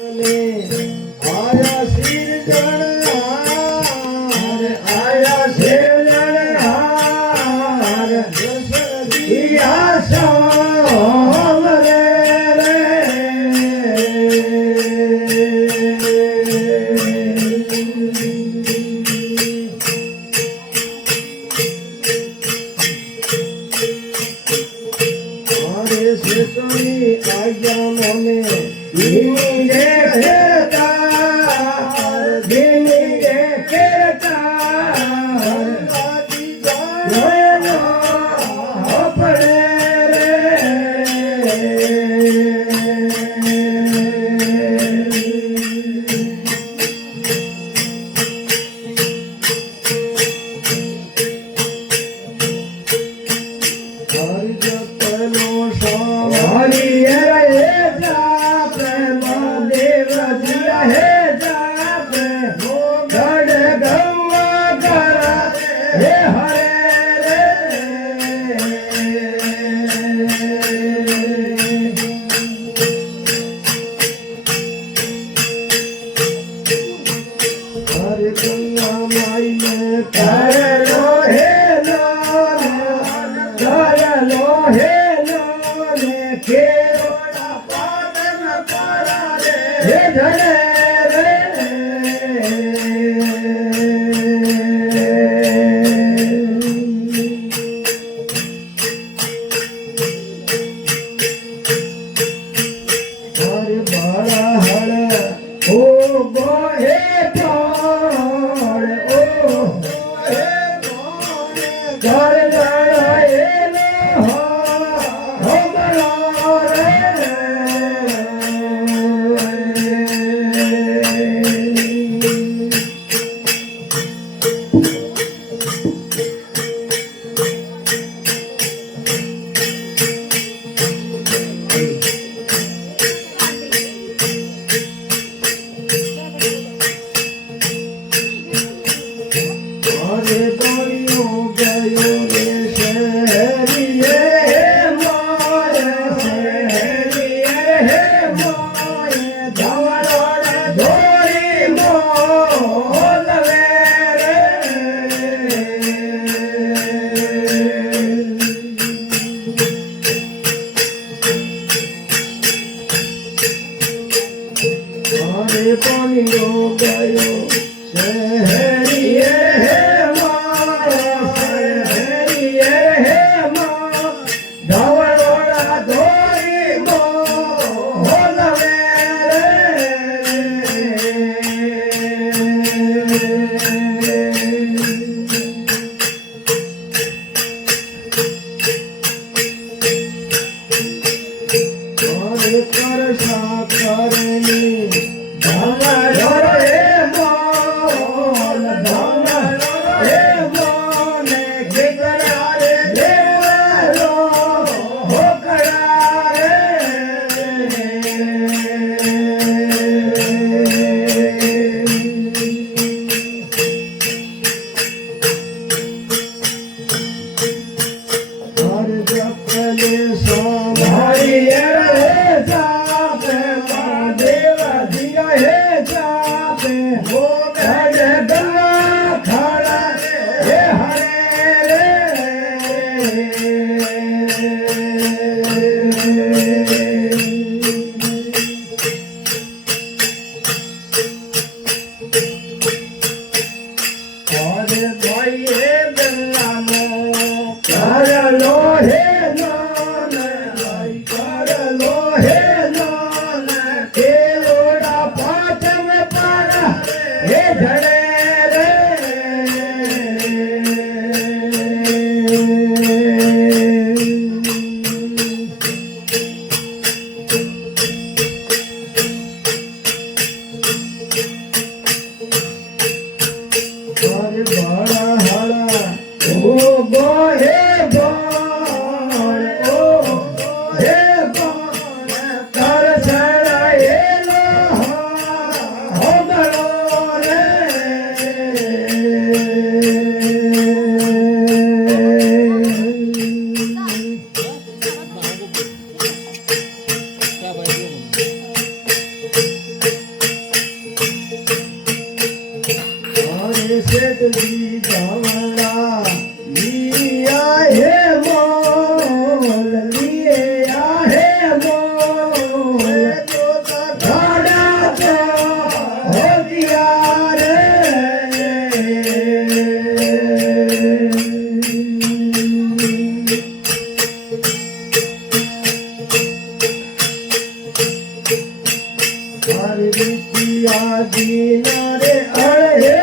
आया सिरजन हार आया सिरजन हार दिया शाम रे आरे सिरजनी आया मने Hey, ली जावड़ा लिया है मोल लिया है मोल तो घड़ा तो हो गया रे अड़े यारे अड़े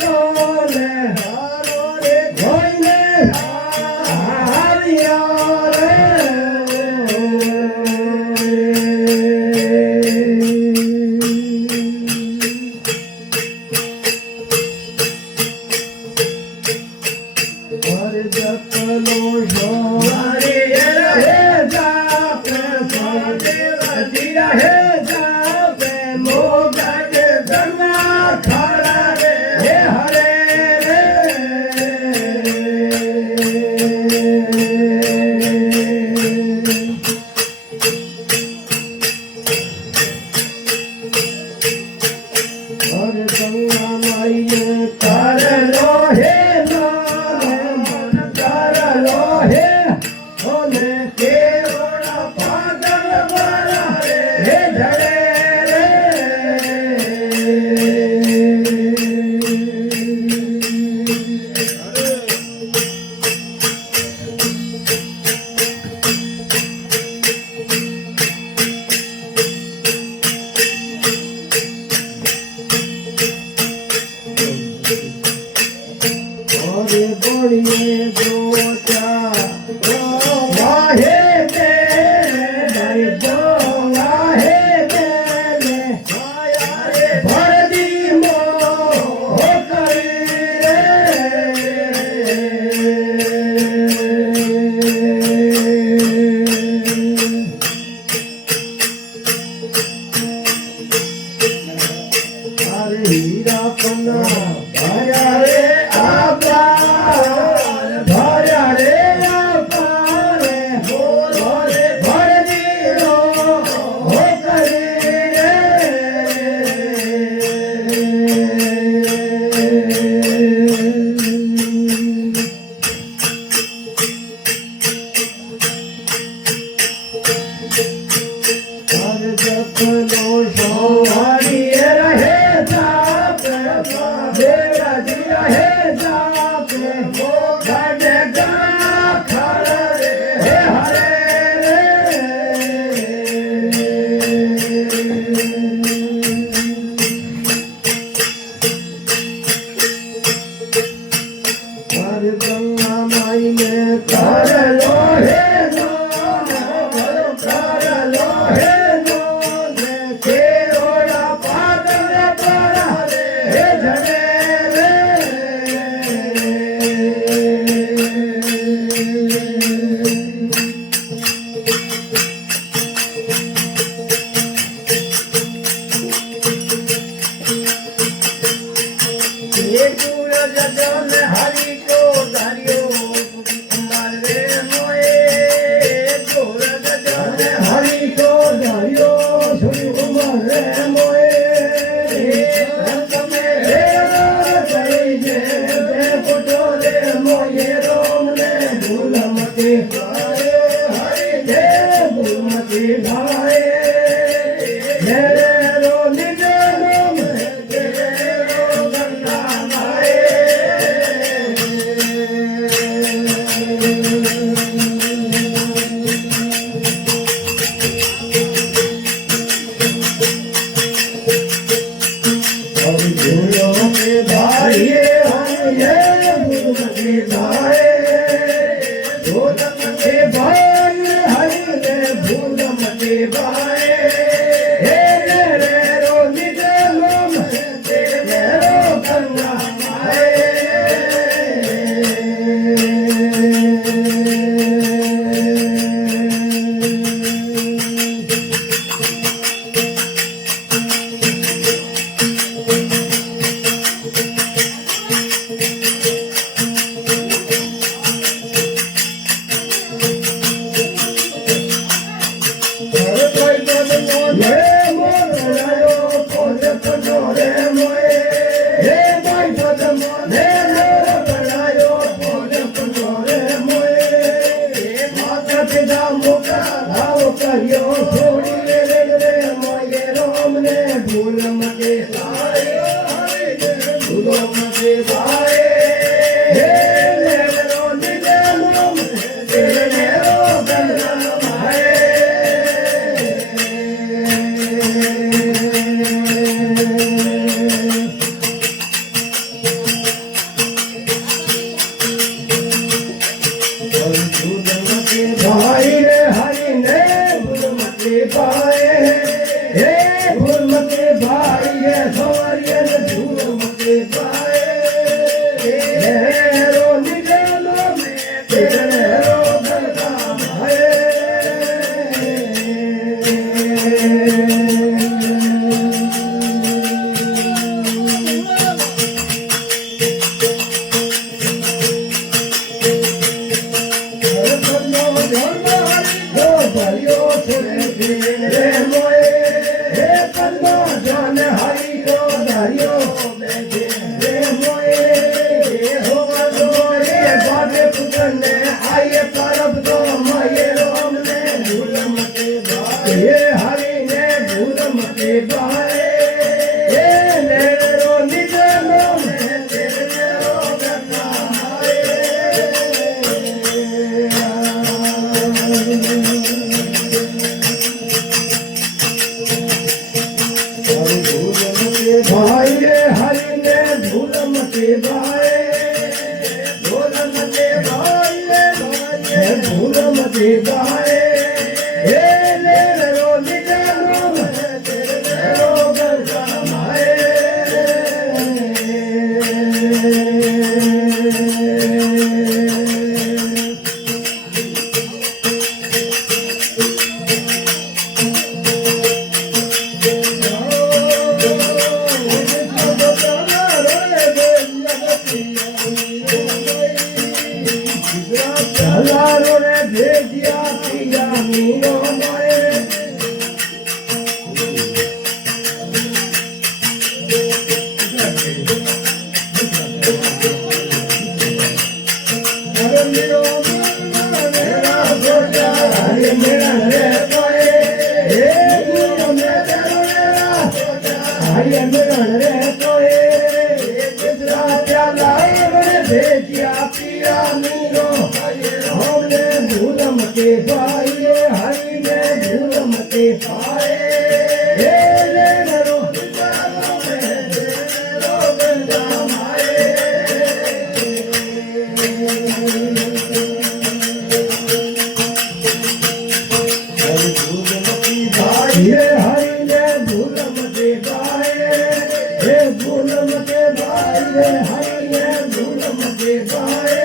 बोले हारो रे धोइले हारिया रे और जपलो मारे रे जाप सादे रजिया है जाप मोगा के दरना खड़ा रे हे हरे और गंगा माई कर लो हे मन कर लो हे होने के ओड़ा पागल बना रे झड़े और बड़िए दो चार वाहे दे भाई दो वाहे दे भर दी मोह करी अरे हीरा पन्ना भया रे आपा भया रे आपा रे हो रे भर दियो हो करे हर जपलो सोहारी रहे जाप देवा दिया है जाप गड़े गड़ा खड़ा रे हे हरे हर गंगा माई में कर लो हे कर लो हे के ओड़ा पागल बना रे झड़े हरि को धारियो मारे मोए हरि को धारियो सुनी मारे मोए मोए रोम ने भूल मते भाए हरि दे भूल मते भाए मेरे रो निजे रोम तेरे रो गंगा माए भूलों में भाई हम ये भूल के भाई भूल के भाई हरि रे भूल के भाई हे रे रो निजे लोम तेरे रो गंगा माए કર્યો છોડી રે મોયે રામ ને ભૂલ મતે ભાઈ ભૂલો મતે ભાઈ હે રો નિજે નામ તેરે રો ગંગા ભાઈ भाई रे हरि ने भूल मते भाई हे भूल मते भाई ये सवारिये भूल मते भाई हे रो निजानो में तेरे रो गंगा भाई भाई रे हरि ने भूल मते भाई भूल मते भाई रे भूल मते भाई हे ले रो निजानो में तेरे रो गंगा भाई चलारो रे भेजिया पिया मीरो माए अरे मीरो मेरा सोचा हरि मेरा रे कोए हे मीरो मेरा सोचा हरि मेरा रे कोए जिसरा चला रे भेजिया पिया मीरो हमने भूल मते भाई हरि ने भूल मते भाई हे रे रो निजानो में तेरे रो गंगा माए हे हरि ने भूल मते भाई हे भूल मते भाई हरि ने भूल मते भाई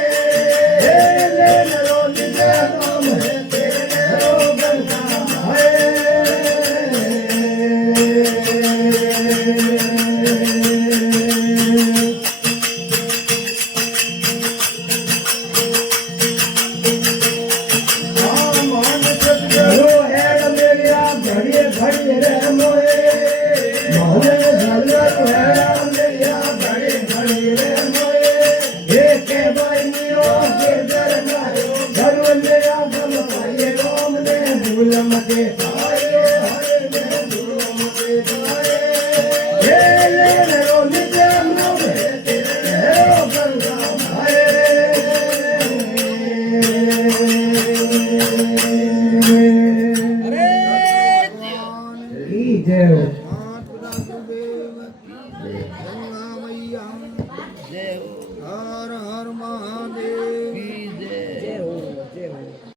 જય